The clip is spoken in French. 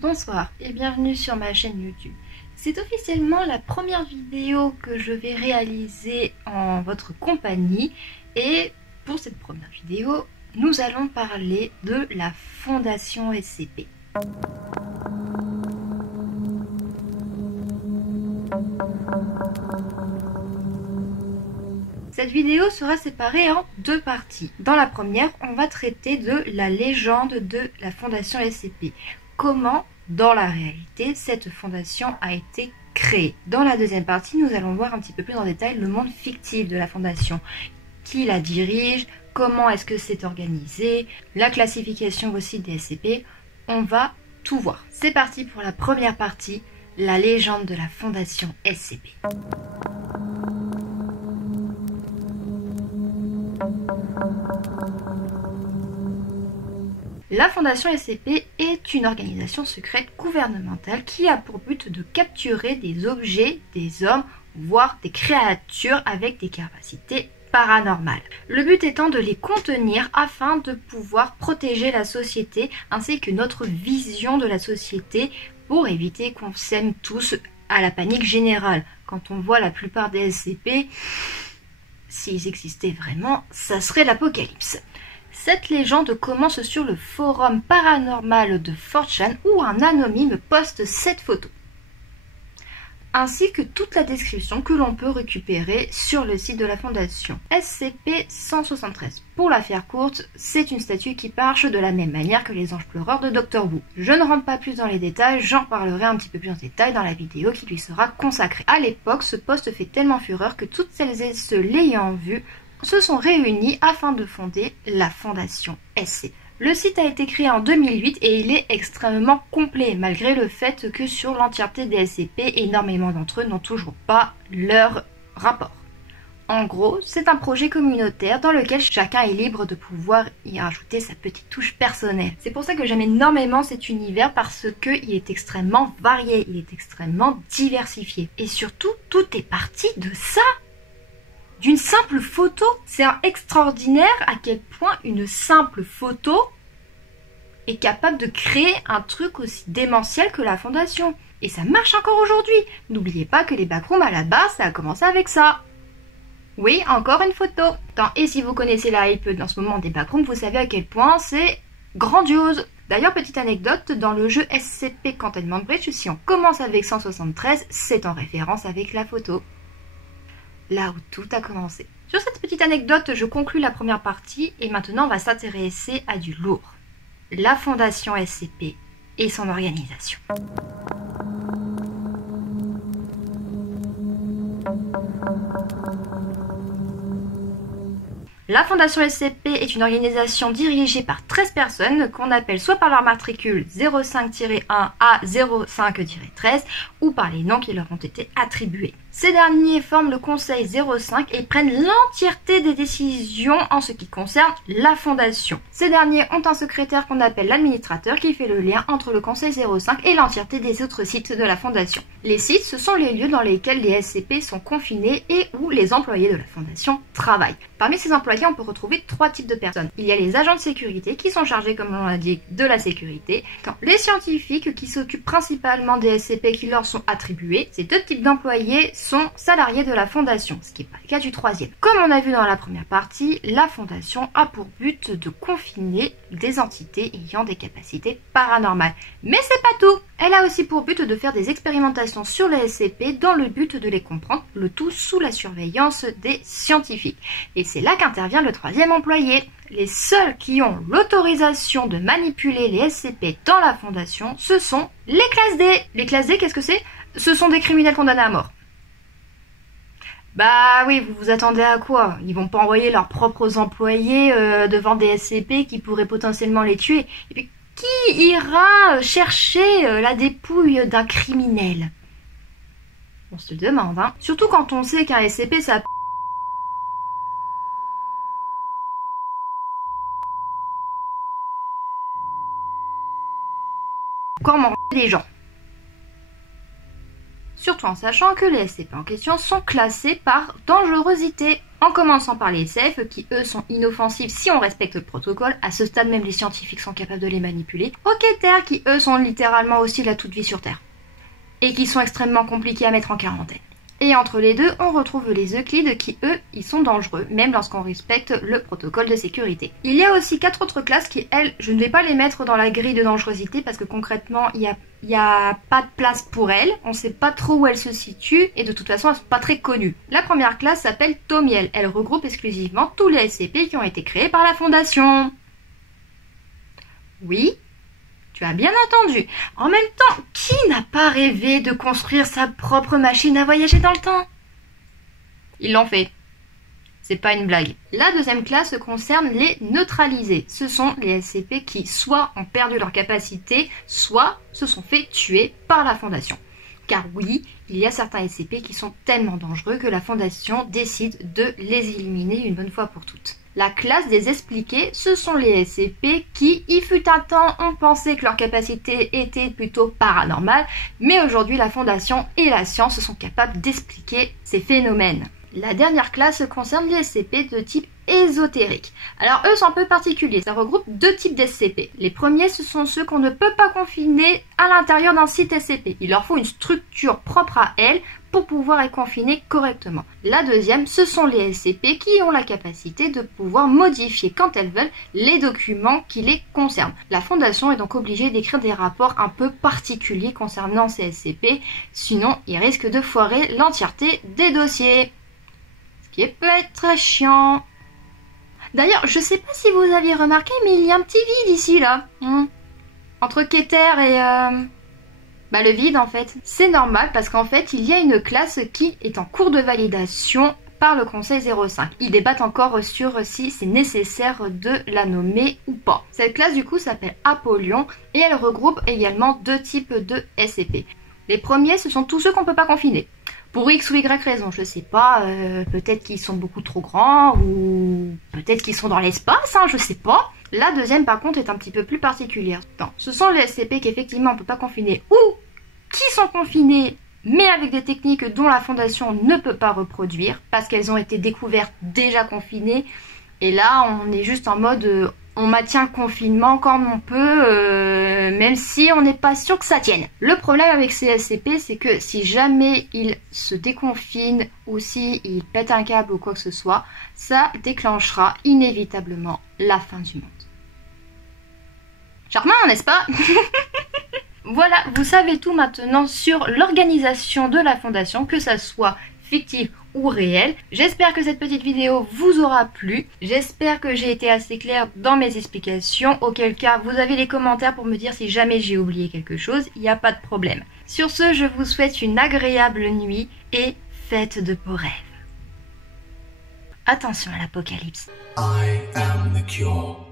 Bonsoir et bienvenue sur ma chaîne YouTube. C'est officiellement la première vidéo que je vais réaliser en votre compagnie et pour cette première vidéo, nous allons parler de la Fondation SCP. Cette vidéo sera séparée en deux parties. Dans la première, on va traiter de la légende de la Fondation SCP. Comment, dans la réalité, cette fondation a été créée. Dans la deuxième partie, nous allons voir un petit peu plus en détail le monde fictif de la fondation. Qui la dirige, comment est-ce que c'est organisé, la classification aussi des SCP. On va tout voir. C'est parti pour la première partie, la légende de la Fondation SCP. La Fondation SCP est une organisation secrète gouvernementale qui a pour but de capturer des objets, des hommes, voire des créatures avec des capacités paranormales. Le but étant de les contenir afin de pouvoir protéger la société ainsi que notre vision de la société pour éviter qu'on s'aime tous à la panique générale. Quand on voit la plupart des SCP, s'ils existaient vraiment, ça serait l'apocalypse. Cette légende commence sur le forum paranormal de 4chan où un anonyme poste cette photo, ainsi que toute la description que l'on peut récupérer sur le site de la fondation. SCP-173. Pour la faire courte, c'est une statue qui marche de la même manière que les anges pleureurs de Dr. Who. Je ne rentre pas plus dans les détails, j'en parlerai un petit peu plus en détail dans la vidéo qui lui sera consacrée. À l'époque, ce poste fait tellement fureur que toutes celles et ceux l'ayant vu se sont réunis afin de fonder la Fondation SCP. Le site a été créé en 2008 et il est extrêmement complet, malgré le fait que sur l'entièreté des SCP, énormément d'entre eux n'ont toujours pas leur rapport. En gros, c'est un projet communautaire dans lequel chacun est libre de pouvoir y rajouter sa petite touche personnelle. C'est pour ça que j'aime énormément cet univers parce qu'il est extrêmement varié, il est extrêmement diversifié. Et surtout, tout est parti de ça! D'une simple photo. C'est extraordinaire à quel point une simple photo est capable de créer un truc aussi démentiel que la fondation. Et ça marche encore aujourd'hui. N'oubliez pas que les backrooms à la base, ça a commencé avec ça. Oui, encore une photo. Et si vous connaissez la hype dans ce moment des backrooms, vous savez à quel point c'est grandiose. D'ailleurs, petite anecdote, dans le jeu SCP Containment Breach, si on commence avec 173, c'est en référence avec la photo. Là où tout a commencé. Sur cette petite anecdote, je conclus la première partie et maintenant on va s'intéresser à du lourd. La Fondation SCP et son organisation. La Fondation SCP est une organisation dirigée par 13 personnes qu'on appelle soit par leur matricule 05-1 à 05-13 ou par les noms qui leur ont été attribués. Ces derniers forment le conseil 05 et prennent l'entièreté des décisions en ce qui concerne la fondation. Ces derniers ont un secrétaire qu'on appelle l'administrateur qui fait le lien entre le conseil 05 et l'entièreté des autres sites de la fondation. Les sites, ce sont les lieux dans lesquels les SCP sont confinés et où les employés de la fondation travaillent. Parmi ces employés, on peut retrouver trois types de personnes. Il y a les agents de sécurité qui sont chargés, comme on l'a dit, de la sécurité. Les scientifiques qui s'occupent principalement des SCP qui leur sont attribués. Ces deux types d'employés sont salariés de la fondation, ce qui n'est pas le cas du troisième. Comme on a vu dans la première partie, la fondation a pour but de confiner des entités ayant des capacités paranormales. Mais c'est pas tout! Elle a aussi pour but de faire des expérimentations sur les SCP dans le but de les comprendre, le tout sous la surveillance des scientifiques. Et c'est là qu'intervient le troisième employé. Les seuls qui ont l'autorisation de manipuler les SCP dans la fondation, ce sont les classes D. Les classes D, qu'est-ce que c'est? Ce sont des criminels condamnés à mort. Bah oui, vous vous attendez à quoi? Ils vont pas envoyer leurs propres employés devant des SCP qui pourraient potentiellement les tuer. Et puis, qui ira chercher la dépouille d'un criminel? On se le demande, hein. Surtout quand on sait qu'un SCP, ça... encore manger des gens. Surtout en sachant que les SCP en question sont classés par dangerosité. En commençant par les SF, qui eux sont inoffensifs si on respecte le protocole, à ce stade même les scientifiques sont capables de les manipuler, aux Keter qui eux sont littéralement aussi la toute vie sur Terre, et qui sont extrêmement compliqués à mettre en quarantaine. Et entre les deux, on retrouve les Euclides qui, eux, ils sont dangereux, même lorsqu'on respecte le protocole de sécurité. Il y a aussi 4 autres classes qui, elles, je ne vais pas les mettre dans la grille de dangerosité parce que concrètement, il y a pas de place pour elles, on sait pas trop où elles se situent et de toute façon, elles sont pas très connues. La première classe s'appelle Thaumiel. Elle regroupe exclusivement tous les SCP qui ont été créés par la Fondation. Oui, tu as bien entendu. En même temps, qui n'a pas rêvé de construire sa propre machine à voyager dans le temps? Ils l'ont fait. C'est pas une blague. La deuxième classe concerne les neutralisés. Ce sont les SCP qui soit ont perdu leur capacité, soit se sont fait tuer par la Fondation. Car oui, il y a certains SCP qui sont tellement dangereux que la Fondation décide de les éliminer une bonne fois pour toutes. La classe des expliqués, ce sont les SCP qui, il fut un temps, ont pensé que leur capacité était plutôt paranormale, mais aujourd'hui la Fondation et la science sont capables d'expliquer ces phénomènes. La dernière classe concerne les SCP de type ésotérique. Alors eux sont un peu particuliers, ça regroupe 2 types d'SCP. Les premiers, ce sont ceux qu'on ne peut pas confiner à l'intérieur d'un site SCP. Il leur faut une structure propre à elles pour pouvoir être confinés correctement. La deuxième, ce sont les SCP qui ont la capacité de pouvoir modifier quand elles veulent les documents qui les concernent. La Fondation est donc obligée d'écrire des rapports un peu particuliers concernant ces SCP, sinon ils risquent de foirer l'entièreté des dossiers. Ce qui peut être très chiant. D'ailleurs, je sais pas si vous aviez remarqué, mais il y a un petit vide ici, là. Entre Keter et... le vide, en fait. C'est normal, parce qu'en fait, il y a une classe qui est en cours de validation par le Conseil 05. Ils débattent encore sur si c'est nécessaire de la nommer ou pas. Cette classe, du coup, s'appelle Apollyon, et elle regroupe également 2 types de SCP. Les premiers, ce sont tous ceux qu'on peut pas confiner. Pour X ou Y raison, je sais pas, peut-être qu'ils sont beaucoup trop grands, ou peut-être qu'ils sont dans l'espace, je sais pas. La deuxième, par contre, est un petit peu plus particulière. Non, ce sont les SCP qu'effectivement on peut pas confiner, ou qui sont confinés, mais avec des techniques dont la Fondation ne peut pas reproduire, parce qu'elles ont été découvertes déjà confinées, et là, on est juste en mode... on maintient le confinement comme on peut, même si on n'est pas sûr que ça tienne. Le problème avec ces SCP, c'est que si jamais ils se déconfinent ou si ils pètent un câble ou quoi que ce soit, ça déclenchera inévitablement la fin du monde. Charmant, n'est-ce pas? Voilà, vous savez tout maintenant sur l'organisation de la Fondation, que ça soit fictive ou réel. J'espère que cette petite vidéo vous aura plu. J'espère que j'ai été assez claire dans mes explications. Auquel cas, vous avez les commentaires pour me dire si jamais j'ai oublié quelque chose. Il n'y a pas de problème. Sur ce, je vous souhaite une agréable nuit et faites de beaux rêves. Attention à l'apocalypse. I am the cure.